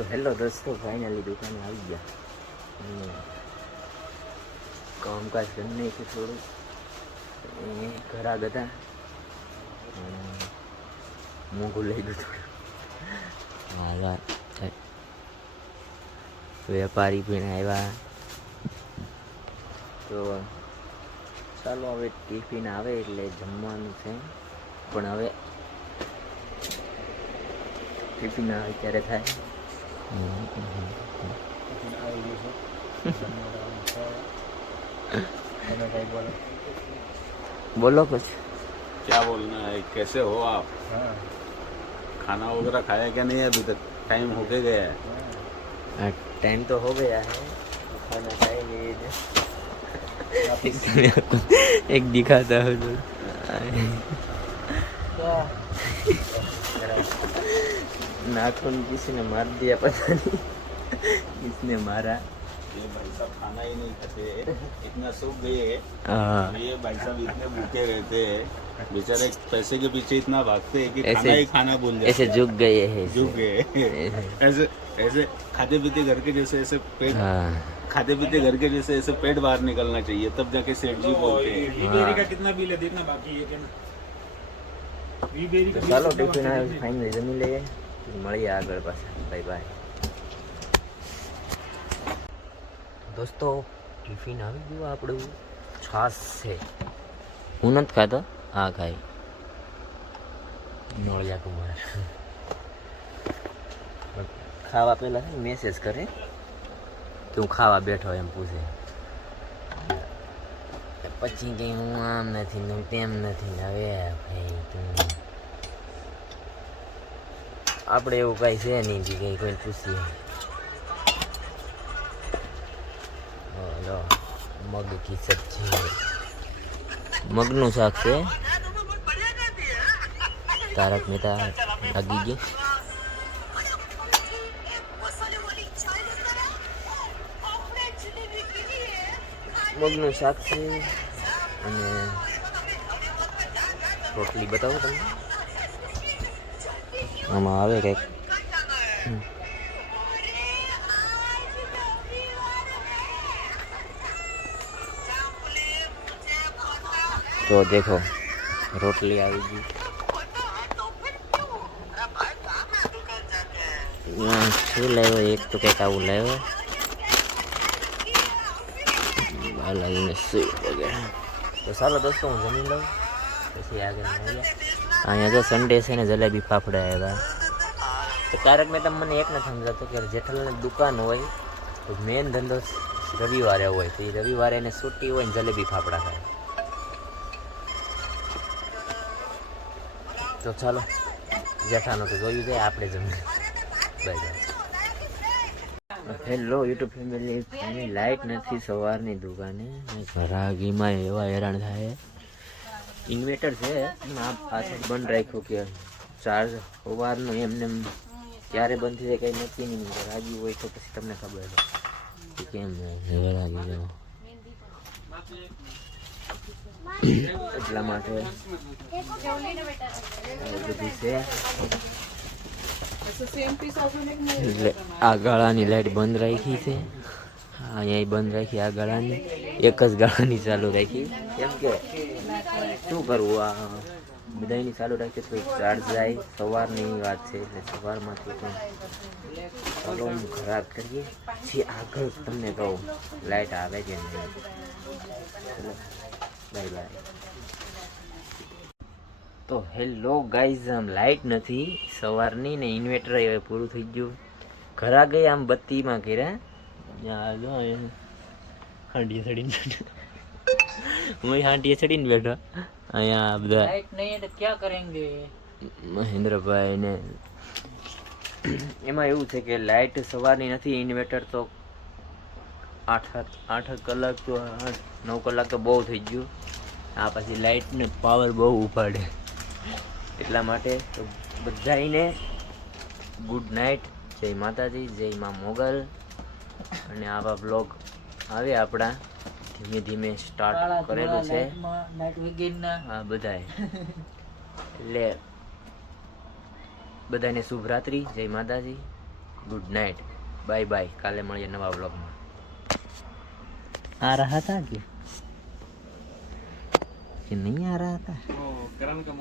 तो हेलो दोस्तों, फाइनली दुकान आ गया। कामकाज करने के थोड़ું घर आ गया મોંઘું લઈ ગયું થોડું. વેપારી પણ આવ્યા તો ચાલો હવે ટિફિન આવે એટલે જમવાનું છે. પણ હવે ટિફિન આવે ત્યારે થાય. बोलो कुछ. क्या बोलना है, कैसे हो आप? खाना वगैरह खाया क्या नहीं अभी तक? टाइम हो के गया है. टाइम तो हो गया है, खाना खाएंगे. एक दिखाता हूँ तो नाखून किसी ने मार दिया, पता नहीं किसने मारा. ये भाई साहब खाना ही नहीं खाते, इतना सूख गए. ये भाई साहब इतने भूखे रहते हैं बेचारे, पैसे के पीछे इतना भागते हैं कि खाना ही खाना भूल जाते. ऐसे झुक गए हैं, झुक गए. ऐसे ऐसे खाते पीते घर के जैसे ऐसे पेट, खाते पीते घर के जैसे ऐसे पेट बाहर निकलना चाहिए, तब जाके सेठ जी बोलते हैं. वीबेरी का कितना बिल है देखना बाकी है क्या? वीबेरी का ચાલો ટિફિન આવે ફાઇનલી જમી લઈએ, મળીએ આગળ પાછા. બાય બાય દોસ્તો. ટિફિન આવી ગયું આપણું. છાશ છે, હું નથી ખાતો, આ ખાઈ નોળિયા કુમાર. ખાવા પહેલાં છે મેસેજ કરે કે હું ખાવા બેઠો એમ પૂછે, પછી કંઈ હું આમ નથી ને તેમ નથી. હવે ભાઈ તું આપણે એવું કાંઈ છે નહીં કે કંઈ કોઈ પૂછીએ. લો મગ કી સબ્જી, મગનું શાક છે. તારક મહેતા લાગી ગઈ. મગનું શાક છે અને રોટલી બતાવો તમને. આમાં આવે કંઈક. તો દેખો રોટલી આવી ગઈ. શું લાવ્યો? એક તો કંઈક આવું લાવ્યો. બાલાજીને સ્વીટ વગેરે. તો ચાલો દોસ્તો, હું જમી લઉં પછી આગળ મળીએ. અહીંયા જો સન્ડે છે ને જલેબી ફાફડા આવ્યા. તો તારક મહેતા મને એક નથી સમજાતો કે જેઠાલાલની દુકાન હોય તો મેન ધંધો રવિવારે હોય, તો એ રવિવારે એને છૂટી હોય ને જલેબી ફાફડા ખાય. તો ચાલો જેઠાનો તો જોયું જાય, આપણે જમીએ. Bye bye. Hello YouTube family, એની લાઇટ નથી સવારની દુકાને. ઘરાગીમાં એવા હેરાન થાય. ઇન્વેટર છે આ પાછળ બંધ રાખ્યું કે ચાર્જ સવારનું એમને ક્યારે બંધ થઈ જાય કંઈ નક્કી નહીં. ઘરાગી હોય તો પછી તમને ખબર છે કેમ ઘરાગી જાઓ એટલા માટે બધી છે. એટલે આ ગાળાની લાઈટ બંધ રાખી છે, અહીંયા બંધ રાખી. આ ગાળાની એક જ ગાળાની ચાલુ રાખી, કેમ કે શું કરવું, આ બધાની ચાલુ રાખી તો ચાર્જ જાય. સવારની વાત છે એટલે સવારમાંથી પણ ચાલો હું ખરાબ કરીએ પછી આગળ તમને કહું લાઈટ આવે કે નહીં. ચલો બાય બાય. તો હેલો ગાઈઝ, આમ લાઇટ નથી સવારની ને ઇન્વેટર હવે પૂરું થઈ ગયું. ઘરા ગઈ આમ બત્તીમાં કર્યા. હાંડીએ ચડીને હું હાંડીએ ચડીને બેઠો. અહીંયા બધા ક્યાં કરેંગે મહેન્દ્રભાઈ ને. એમાં એવું છે કે લાઇટ સવારની નથી, ઇન્વેટર તો 8 કલાક તો 9 કલાક તો બહુ થઈ ગયું. આ પછી લાઇટને પાવર બહુ ઉપાડે, એટલા માટે તો બધાને ગુડ નાઇટ. જય માતાજી, જય મા મોગલ. અને આવા બ્લોગ આવે આપણા ધીમે ધીમે સ્ટાર્ટ કરેલું છે. હા બધાએ. એટલે બધાને શુભ રાત્રિ, જય માતાજી. Good night, bye bye. કાલે મળીએ નવા વ્લોગમાં. આ રહ્યા હતા કે નહીં આ રહ્યા હતા? करण का